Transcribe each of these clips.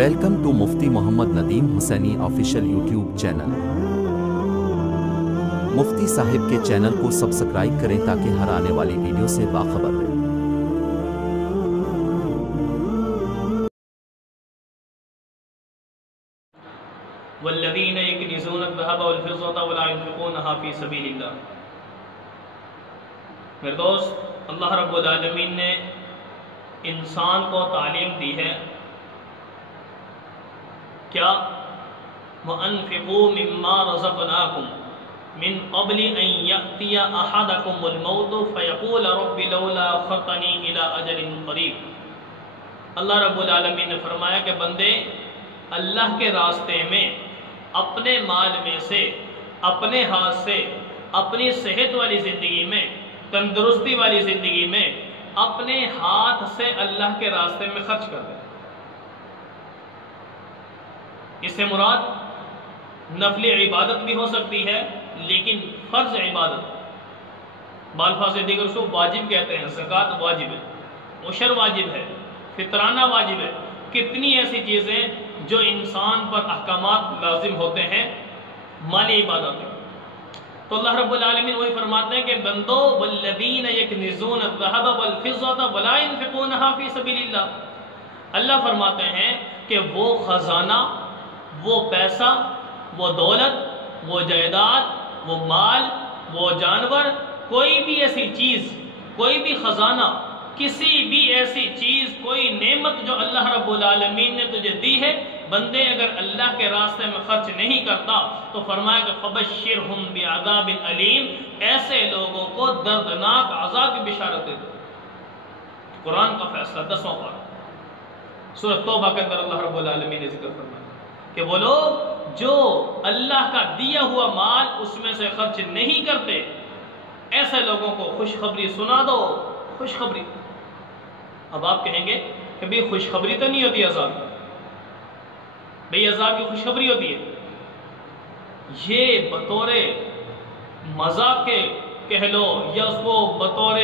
Welcome to Mufti Muhammad Nadeem Husaini official YouTube channel. Mufti صاحب کے channel کو سبسکرائب کریں تاکہ ہر آنے والی ویڈیو سے باخبر رہیں۔ والذین یکنزون الذهب والفضة ولا ينفقونها فی سبیل اللہ۔ میرے دوست، اللہ رب العالمین نے انسان کو تعلیم دی ہے کیا؟ وَأَنفِقُوا مِمَّا رَزَقْنَاكُمْ مِن قَبْلِ أَن يَأْتِيَ أَحَدَكُمُ الْمَوْتُ فَيَقُولَ رَبِّ لَوْلَا أَخَّرْتَنِي إِلَىٰ أَجَلٍ قَرِيبٍ۔ اللہ رب العالمین نے فرمایا کہ بندے، اللہ کے راستے میں اپنے مال میں سے، اپنے ہاتھ سے، اپنی صحت والی زندگی میں، تندرستی والی زندگی میں اپنے ہاتھ سے اللہ کے راستے میں خرچ کر دیں۔ اس سے مراد نفل عبادت بھی ہو سکتی ہے، لیکن فرض عبادت بالفاظ دیگر اس کو واجب کہتے ہیں۔ زکوٰۃ واجب ہے، عشر واجب ہے، فطرانہ واجب ہے، کتنی ایسی چیزیں جو انسان پر احکامات لازم ہوتے ہیں، مالی عبادت ہیں۔ تو اللہ رب العالمین وہی فرماتے ہیں کہ بندو والذین یکنزون الذهب والفضة ولا ينفقونها فی سبیل اللہ۔ اللہ فرماتے ہیں کہ وہ خزانہ، وہ پیسہ، وہ دولت، وہ جائیداد، وہ مال، وہ جانور، کوئی بھی ایسی چیز، کوئی بھی خزانہ، کسی بھی ایسی چیز، کوئی نعمت جو اللہ رب العالمین نے تجھے دی ہے، بندے اگر اللہ کے راستے میں خرچ نہیں کرتا تو فرمایا کہ فبشرہم بعذاب علیم، ایسے لوگوں کو دردناک عذاب کی بشارت دے دو۔ قرآن کا فیصلہ 10واں پارہ سورۃ توبہ کے اندر اللہ رب العالمین نے ذکر فرمایا کہ وہ لوگ جو اللہ کا دیا ہوا مال اس میں سے خرچ نہیں کرتے، ایسے لوگوں کو خوشخبری سنا دو۔ خوشخبری، اب آپ کہیں گے کہ بھئی خوشخبری تو نہیں ہوتی عذاب کی، بھئی عذاب کی خوشخبری ہوتی ہے۔ یہ بطور مذاق کے کہہ لو یا اس کو بطور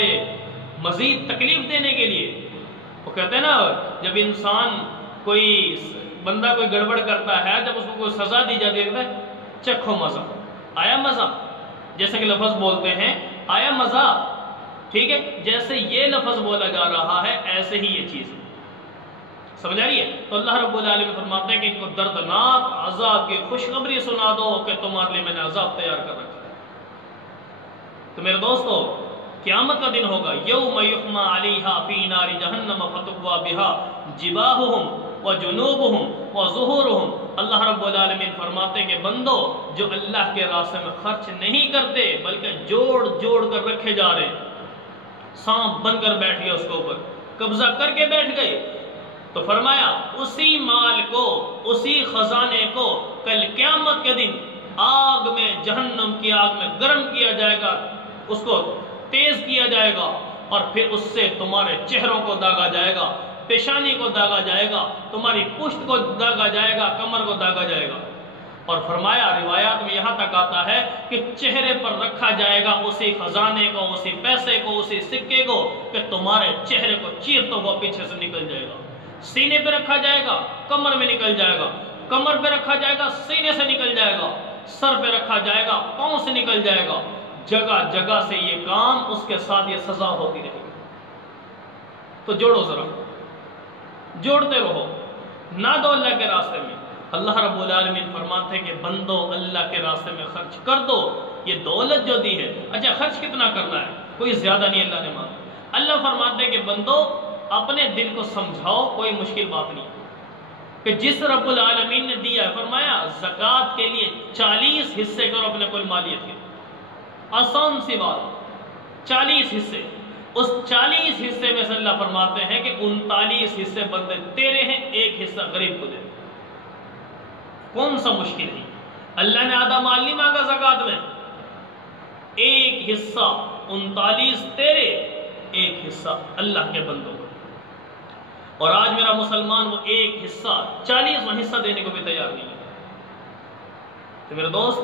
مزید تکلیف دینے کے لیے، وہ کہتے ہیں نا جب انسان کوئی بندہ کوئی گڑبڑ کرتا ہے، جب اس کو کوئی سزا دی جاتی ہے چکھو مزہ، آیا مزہ، جیسے کہ لفظ بولتے ہیں آیا مزہ، ٹھیک ہے، جیسے یہ لفظ بولا جا رہا ہے ایسے ہی یہ چیز سمجھ آ رہی ہے۔ تو اللہ رب العالمین فرماتے ہیں کہ ان کو دردناک عذاب کی خوشخبری سنا دو کہ تمہارے لیے میں نے عذاب تیار کر رکھا ہے۔ تو میرے دوستو، قیامت کا دن ہوگا، یوم یحمى علیہا فی نار جہنم فتقوی بہا جباہہم وجنوبہم وظہورہم۔ اللہ رب العالمین فرماتے ہیں کہ بندو جو اللہ کے راستے میں خرچ نہیں کرتے بلکہ جوڑ جوڑ کر رکھے جا رہے، سانپ بن کر بیٹھ گئے، اس کے اوپر قبضہ کر کے بیٹھ گئے، تو فرمایا اسی مال کو، اسی خزانے کو کل قیامت کے دن آگ میں، جہنم کی آگ میں گرم کیا جائے گا، اس کو تیز کیا جائے گا، اور پھر اس سے تمہارے چہروں کو داغا جائے گا، پیشانی کو داغا جائے گا، تمہاری پشت کو داغا جائے گا، کمر کو داغا جائے گا، اور فرمایا روایات میں یہاں تک آتا ہے کہ چہرے پر رکھا جائے گا اسی خزانے کو، اسی پیسے کو، اسی سکے کو کہ تمہارے چہرے کو چیرتا ہوا پیچھے سے نکل جائے گا۔ سینے پہ رکھا جائے گا، کمر میں نکل جائے گا، کمر پہ رکھا جائے گا، سینے سے نکل جائے گا، سر پہ رکھا جائے گا، پاؤں سے نکل جائے گا، جگہ جگہ سے یہ کام، اس کے ساتھ یہ سزا ہوتی رہے گی۔ تو جوڑو ذرا، جوڑتے رہو، نہ دو اللہ کے راستے میں۔ اللہ رب العالمین فرماتے ہیں کہ بندو اللہ کے راستے میں خرچ کر دو۔ یہ دولت جو دی ہے، اچھا خرچ کتنا کرنا ہے؟ کوئی زیادہ نہیں اللہ نے مانگا۔ اللہ فرماتے ہیں کہ بندو اپنے دل کو سمجھاؤ، کوئی مشکل بات نہیں کہ جس رب العالمین نے دیا ہے، فرمایا زکوٰۃ کے لیے 40 حصے کرو اپنے کل مالیت کے، آسان سی بات، 40 حصے۔ اس 40 حصے میں سے اللہ فرماتے ہیں کہ 39 حصے بندے تیرے ہیں، 1 حصہ غریب کو دے۔ کون سا مشکل ہے؟ اللہ نے آدھا مال نہیں مانگا زکوٰۃ میں، 1 حصہ 39 تیرے، 1 حصہ اللہ کے بندوں کو۔ اور آج میرا مسلمان وہ 1 حصہ 40واں حصہ دینے کو بھی تیار نہیں ہے۔ تو میرے دوست،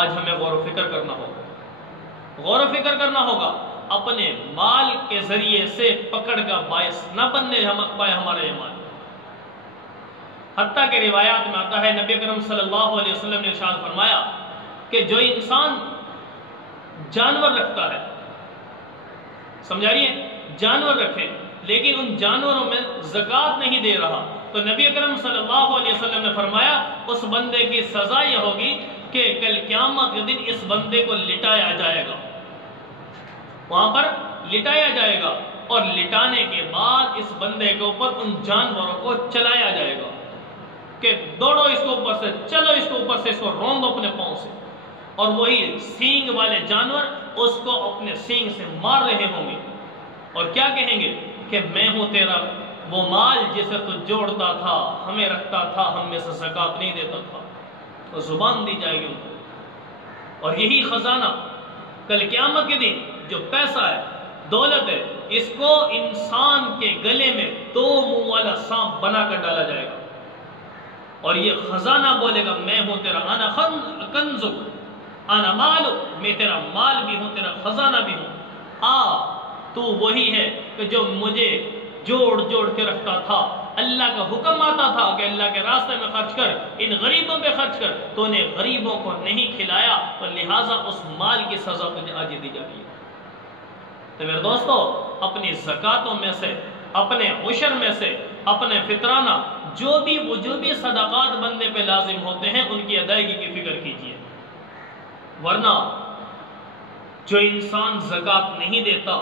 آج ہمیں غور و فکر کرنا ہوگا، غور و فکر کرنا ہوگا، اپنے مال کے ذریعے سے پکڑ کا باعث نہ بننے پائے ہمارے یہ مال۔ حتیٰ کہ روایات میں آتا ہے نبی اکرم صلی اللہ علیہ وسلم نے ارشاد فرمایا کہ جو انسان جانور رکھتا ہے، سمجھا رہی ہے، جانور رکھے لیکن ان جانوروں میں زکوٰۃ نہیں دے رہا، تو نبی اکرم صلی اللہ علیہ وسلم نے فرمایا اس بندے کی سزا یہ ہوگی کہ کل قیامت کے دن اس بندے کو لٹایا جائے گا، وہاں پر لٹایا جائے گا، اور لٹانے کے بعد اس بندے کے اوپر ان جانوروں کو چلایا جائے گا کہ دوڑو اس کو اوپر سے، چلو اس کو اوپر سے، اس کو روندو اپنے پاؤں سے، اور وہی سینگ والے جانور اس کو اپنے سینگ سے مار رہے ہوں گے اور کیا کہیں گے کہ میں ہوں تیرا وہ مال جسے تو جوڑتا تھا، ہمیں رکھتا تھا، ہم میں سے زکوٰۃ نہیں دیتا تھا، تو زبان دی جائے گی ان کو۔ اور یہی خزانہ کل قیامت کے دن جو پیسہ ہے، دولت ہے، اس کو انسان کے گلے میں 2 منہ والا سانپ بنا کر ڈالا جائے گا، اور یہ خزانہ بولے گا میں ہوں تیرا، انا کنزک انا مالک، میں تیرا مال بھی ہوں، تیرا خزانہ بھی ہوں، تو وہی ہے کہ جو مجھے جوڑ جوڑ کے رکھتا تھا، اللہ کا حکم آتا تھا کہ اللہ کے راستے میں خرچ کر، ان غریبوں پہ خرچ کر، تو نے غریبوں کو نہیں کھلایا، اور لہٰذا اس مال کی سزا تجھے آج دی جا رہی ہے۔ تو میرے دوستو، اپنی زکاتوں میں سے، اپنے عشر میں سے، اپنے فطرانہ جو بھی صدقات بندے پہ لازم ہوتے ہیں ان کی ادائیگی کی فکر کیجیے، ورنہ جو انسان زکات نہیں دیتا،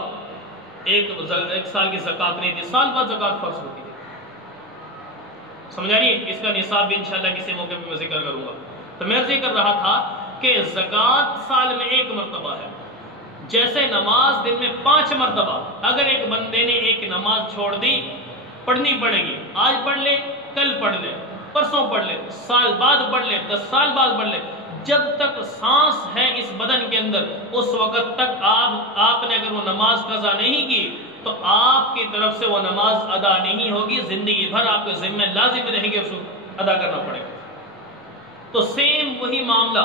ایک سال کی زکات نہیں دی، سال بعد زکات فرض ہوتی ہے، سمجھا رہی ہے؟ اس کا نصاب بھی انشاءاللہ کسی موقع پہ میں ذکر کروں گا۔ تو میں ذکر کر رہا تھا کہ زکات سال میں 1 مرتبہ ہے، جیسے نماز دن میں 5 مرتبہ، اگر ایک بندے نے ایک نماز چھوڑ دی، پڑھنی پڑے گی، آج پڑھ لے، کل پڑھ لے، پرسوں پڑھ لے، سال بعد پڑھ لے، 10 سال بعد پڑھ لے، جب تک سانس ہے اس بدن کے اندر اس وقت تک آپ نے اگر وہ نماز قضا نہیں کی تو آپ کی طرف سے وہ نماز ادا نہیں ہوگی، زندگی بھر آپ کے ذمہ لازم رہے گی، اس کو ادا کرنا پڑے گا۔ تو سیم وہی معاملہ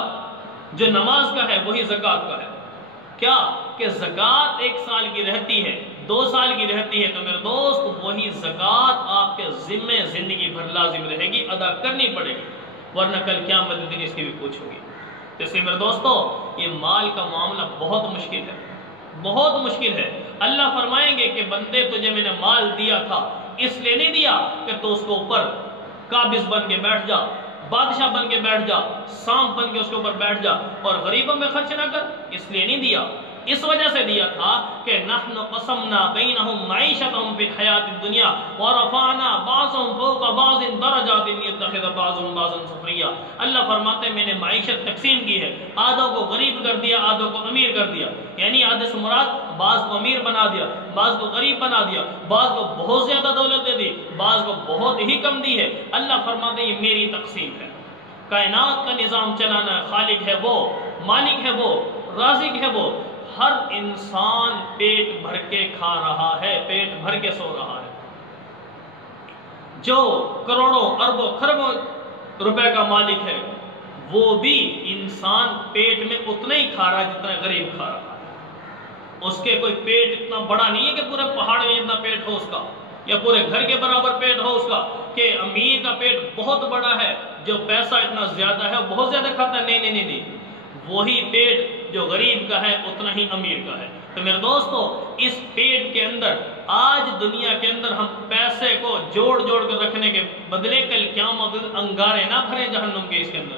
جو نماز کا ہے وہی زکوٰۃ کا ہے، کیا کہ زکوٰۃ 1 سال کی رہتی ہے، 2 سال کی رہتی ہے، تو میرے دوست وہی زکوٰۃ آپ کے ذمہ زندگی بھر لازم رہے گی، ادا کرنی پڑے گی، ورنہ کل قیامت دن اس کی بھی پوچھ ہوگی۔ اس لیے میرے دوستو، یہ مال کا معاملہ بہت مشکل ہے، بہت مشکل ہے۔ اللہ فرمائیں گے کہ بندے تجھے میں نے مال دیا تھا، اس لیے نہیں دیا کہ تو اس کو اوپر قابض بن کے بیٹھ جا، بادشاہ بن کے بیٹھ جا، سانپ بن کے اس کے اوپر بیٹھ جا اور غریبوں میں خرچ نہ کر، اس لیے نہیں دیا، اس وجہ سے دیا تھا کہ نحن قسمنا بینہم معیشتہم فی الحیات الدنیا ورفعنا بعضهم فوق بعض درجات لیتخذ بعضهم بعضا سخریا۔ اللہ فرماتے ہیں میں نے معیشت تقسیم کی ہے، آدھوں کو غریب کر دیا، آدھوں کو امیر کر دیا، یعنی آدھے سے مراد بعض کو امیر بنا دیا، بعض کو غریب بنا دیا، بعض کو بہت زیادہ دولت دے دی، بعض کو بہت ہی کم دی ہے۔ اللہ فرماتے ہیں یہ میری تقسیم ہے، کائنات کا نظام چلانا ہے، خالق ہے وہ، مالک ہے وہ، رازق ہے وہ، ہر انسان پیٹ بھر کے کھا رہا ہے، پیٹ بھر کے سو رہا ہے۔ جو کروڑوں اربوں خربوں روپے کا مالک ہے وہ بھی انسان پیٹ میں اتنا ہی کھا رہا ہے جتنا غریب کھا رہا ہے۔ اس کے کوئی پیٹ اتنا بڑا نہیں ہے کہ پورے پہاڑ میں اتنا پیٹ ہو اس کا، یا پورے گھر کے برابر پیٹ ہو اس کا، کہ امیر کا پیٹ بہت بڑا ہے، جو پیسہ اتنا زیادہ ہے وہ بہت زیادہ کھاتا ہے، نہیں نہیں نہیں، وہی پیٹ جو غریب کا ہے اتنا ہی امیر کا ہے۔ تو میرے دوستو، اس پیٹ کے اندر آج دنیا کے اندر ہم پیسے کو جوڑ جوڑ کر رکھنے کے بدلے کل قیامت انگارے نہ بھرے جہنم کے اس کے اندر۔